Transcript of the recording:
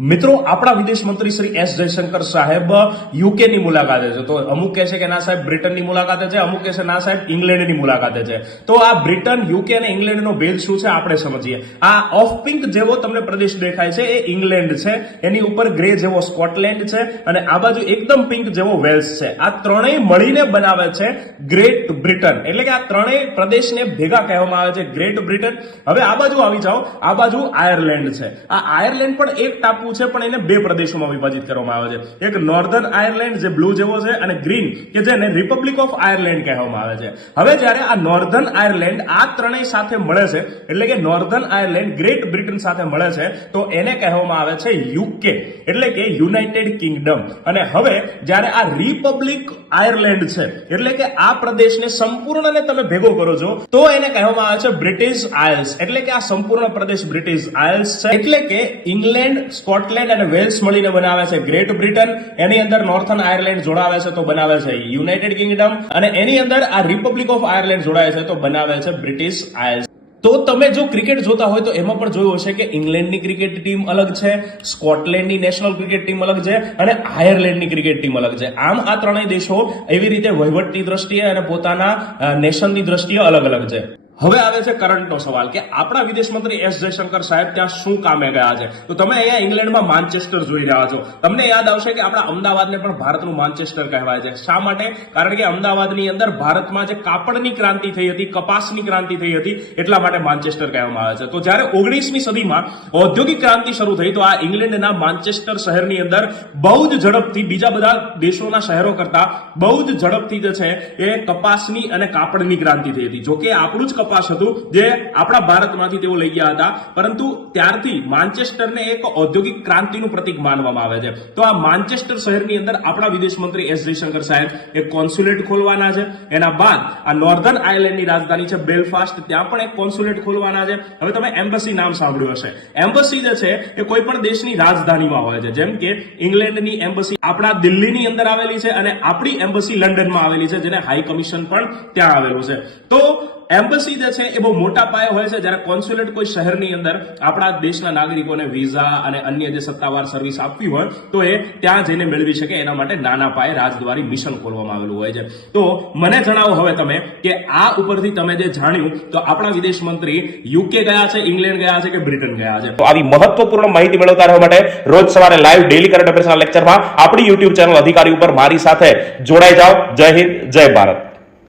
મિત્રો, આપણા વિદેશ મંત્રી શ્રી એસ જયશંકર સાહેબ, યુકેની મુલાકાતે છે. તો અમુક કહે કે, ના સાહેબ, બ્રિટનની મુલાકાતે છે. અમુક કહે છે, ના સાહેબ, ઇંગ્લેન્ડની મુલાકાતે છે. તો આ બ્રિટન, યુકે અને ઇંગ્લેન્ડનો ભેદ શું છે, આપણે સમજીએ. આ ઓફ પિંક જેવો તમને પ્રદેશ દેખાય છે, એ ઇંગ્લેન્ડ છે. એની ઉપર ગ્રે જેવો સ્કોટલેન્ડ છે અને આ બાજુ એકદમ પિંક જેવો વેલ્સ છે. આ ત્રણેય મળીને બનાવે છે ગ્રેટ બ્રિટન. એટલે કે આ ત્રણેય પ્રદેશને ભેગા કહેવામાં આવે છે ગ્રેટ બ્રિટન. હવે આ બાજુ આવી જાઓ. આ બાજુ આયર્લેન્ડ છે. આ આયર્લેન્ડ પણ એક ટાપુ છે, પણ એને બે પ્રદેશોમાં વિભાજિત કરવામાં આવે છે. એક નોર્ધન આયર્લેન્ડ જે બ્લુ જેવો છે, અને ગ્રીન કે જેને રિપબ્લિક ઓફ આયર્લેન્ડ કહેવામાં આવે છે. હવે જ્યારે આ નોર્ધન આયર્લેન્ડ આ ત્રણેય સાથે મળે છે, એટલે કે નોર્ધન આયર્લેન્ડ ગ્રેટ બ્રિટન સાથે મળે છે, તો એને કહેવામાં આવે છે યુકે એટલે કે યુનાઇટેડ કિંગડમ અને હવે જ્યારે આ રિપબ્લિક આયર્લેન્ડ છે, એટલે કે આ પ્રદેશને સંપૂર્ણને તમે ભેગો કરો છો, તો એને કહેવામાં આવે છે બ્રિટિશ આયલ્સ એટલે કે આ સંપૂર્ણ પ્રદેશ બ્રિટિશ આયલ્સ છે. એટલે કે ઇંગ્લેન્ડ સ્કોટલેન્ડ અને વેલ્સ મળીને બનાવે છે ગ્રેટ બ્રિટન. એની અંદર નોર્થન આયર્લેન્ડ જોડાવે છે તો બનાવે છે યુનાઇટેડ કિંગડમ. અને એની અંદર આ રિપબ્લિક ઓફ આયર્લેન્ડ જોડાય છે તો બનાવે છે બ્રિટિશ આયર્લેન્ડ. તો તમે જો ક્રિકેટ જોતા હોય તો એમાં પણ જોયું હશે કે ઇંગ્લેન્ડની ક્રિકેટ ટીમ અલગ છે, સ્કોટલેન્ડની નેશનલ ક્રિકેટ ટીમ અલગ છે અને આયર્લેન્ડની ક્રિકેટ ટીમ અલગ છે. આમ આ ત્રણેય દેશો એવી રીતે વહીવટની દ્રષ્ટિએ અને પોતાના નેશનની દ્રષ્ટિએ અલગ અલગ છે. હવે આવે છે કરંટનો સવાલ કે આપણા વિદેશ મંત્રી એસ જયશંકર સાહેબ ત્યાં શું કામે ગયા છે? તો તમે અહીંયા ઇંગ્લેન્ડમાં માન્ચેસ્ટર જોઈ રહ્યા છો. તમને યાદ આવશે કે આપણા અમદાવાદને પણ ભારતનું માન્ચેસ્ટર કહેવાય છે. શા માટે? કારણ કે અમદાવાદની અંદર ભારતમાં જે કાપડની ક્રાંતિ થઈ હતી, કપાસની ક્રાંતિ થઈ હતી, એટલા માટે માન્ચેસ્ટર કહેવામાં આવે છે. તો જ્યારે ઓગણીસમી સદીમાં ઔદ્યોગિક ક્રાંતિ શરૂ થઈ, તો આ ઇંગ્લેન્ડના માન્ચેસ્ટર શહેરની અંદર બહુ જ ઝડપથી બીજા બધા દેશોના શહેરો કરતા બહુ જ ઝડપથી જે છે એ કપાસની અને કાપડની ક્રાંતિ થઈ હતી. જોકે આપણું જ કપાસ હતું, જે આપણા ભારતમાંથી તેઓ લઈ ગયા હતા. પરંતુ ત્યારથી માન્ચેસ્ટરને એક ઔદ્યોગિક ક્રાંતિનું પ્રતીક માનવામાં આવે છે. તો આ માન્ચેસ્ટર શહેરની અંદર આપણા વિદેશ મંત્રી એસ જયશંકર સાહેબ એક કોન્સ્યુલેટ ખોલવાના છે. એના બાદ આ નોર્ધન આયર્લેન્ડની રાજધાની છે બેલફાસ્ટ, ત્યાં પણ એક કોન્સ્યુલેટ ખોલવાના છે. હવે તમે એમ્બસી નામ સાંભળ્યું હશે. એમ્બસી જે છે એ કોઈ પણ દેશની રાજધાનીમાં હોય છે. જેમ કે ઇંગ્લેન્ડની એમ્બસી આપણા દિલ્હીની અંદર આવેલી છે અને આપણી એમ્બસી લંડનમાં આવેલી છે, જેને હાઈ કમિશન પણ ત્યાં આવેલું છે. તો એમ્બસી જે છે, એ બહુ મોટા પાયે હોય છે. જ્યારે કોન્સ્યુલેટ કોઈ શહેરની અંદર આપણા દેશના નાગરિકોને વિઝા અને અન્ય જે સત્તાવાર સર્વિસ આપવી હોય, તો એ ત્યાં જઈને મેળવી શકે. એના માટે નાના પાયે રાજદ્વારી મિશન ખોલવામાં આવેલું હોય છે. તો મને જણાવો હવે તમે કે આ ઉપરથી તમે જે જાણ્યું, તો આપણા વિદેશ મંત્રી યુકે ગયા છે, ઇંગ્લેન્ડ ગયા છે કે બ્રિટન ગયા છે? તો આવી મહત્વપૂર્ણ માહિતી મેળવતા રહેવા માટે રોજ સવારે લાઈવ ડેલી કરંટ અફેર્સના લેક્ચરમાં આપણી યુટ્યુબ ચેનલ અધિકારી ઉપર મારી સાથે જોડાઈ જાઓ. જય હિન્દ, જય ભારત.